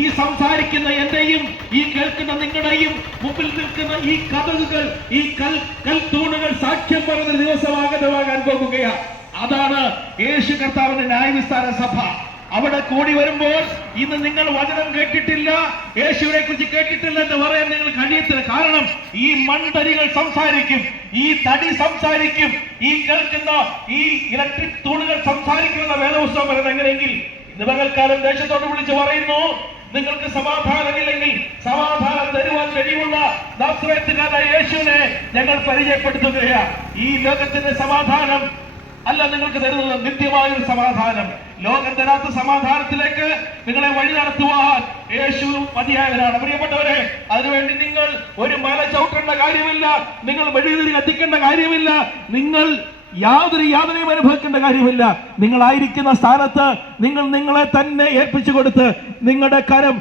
ഈ സംസാരിക്കുന്ന എന്റെയും ഈ കേൾക്കുന്ന നിങ്ങളുടെയും മുമ്പിൽ നിൽക്കുന്ന ഈ കതകുകൾ, ഈ കൽത്തൂണുകൾ സാക്ഷ്യം പറയുന്ന ദിവസമാകാൻ പോകുകയാണ്. അതാണ് യേശു കർത്താവിന്റെ ന്യായവിസ്താര സഭ. അവിടെ കൂടി വരുമ്പോൾ ഇന്ന് നിങ്ങൾ വചനം കേട്ടിട്ടില്ല, യേശുവിനെ കുറിച്ച് കേട്ടിട്ടില്ല എന്ന് പറയാൻ നിങ്ങൾ കഴിയത്തില്ല. കാരണം ഈ മൺതരികൾ സംസാരിക്കും, ഈ തടി സംസാരിക്കും, ഈ കേൾക്കുന്ന ഈ ഇലക്ട്രിക് തൂണുകൾ സംസാരിക്കുമെന്ന വേദപുസ്തകം പറയുന്നത് എങ്ങനെയെങ്കിൽ ഇന്ന് പകൽക്കാലം ദേശത്തോട് വിളിച്ച് പറയുന്നു, നിങ്ങൾക്ക് സമാധാനമില്ലെങ്കിൽ സമാധാനം തരുവാൻ കഴിവുള്ള നാസറേത്തുകാരനായ യേശുവിനെ ഞങ്ങൾ പരിചയപ്പെടുത്തുകയാണ്. ഈ ലോകത്തിന്റെ സമാധാനം അല്ല നിങ്ങൾക്ക് തരുന്നത്, നിത്യമായൊരു സമാധാനം. ലോകം തരാത്ത സമാധാനത്തിലേക്ക് നിങ്ങളെ വഴി നടത്തുവാൻ യേശു മതിയായവരാണ്. പ്രിയപ്പെട്ടവരെ, അതിനുവേണ്ടി നിങ്ങൾ ഒരു മല ചവിട്ടേണ്ട കാര്യമില്ല, നിങ്ങൾ വഴിതിരി എത്തിക്കേണ്ട കാര്യമില്ല, നിങ്ങൾ യാതൊരു യാതനയും അനുഭവിക്കേണ്ട കാര്യമില്ല. നിങ്ങളായിരിക്കുന്ന സ്ഥാനത്ത് നിങ്ങൾ നിങ്ങളെ തന്നെ ഏൽപ്പിച്ചു കൊടുത്ത് നിങ്ങളുടെ കരം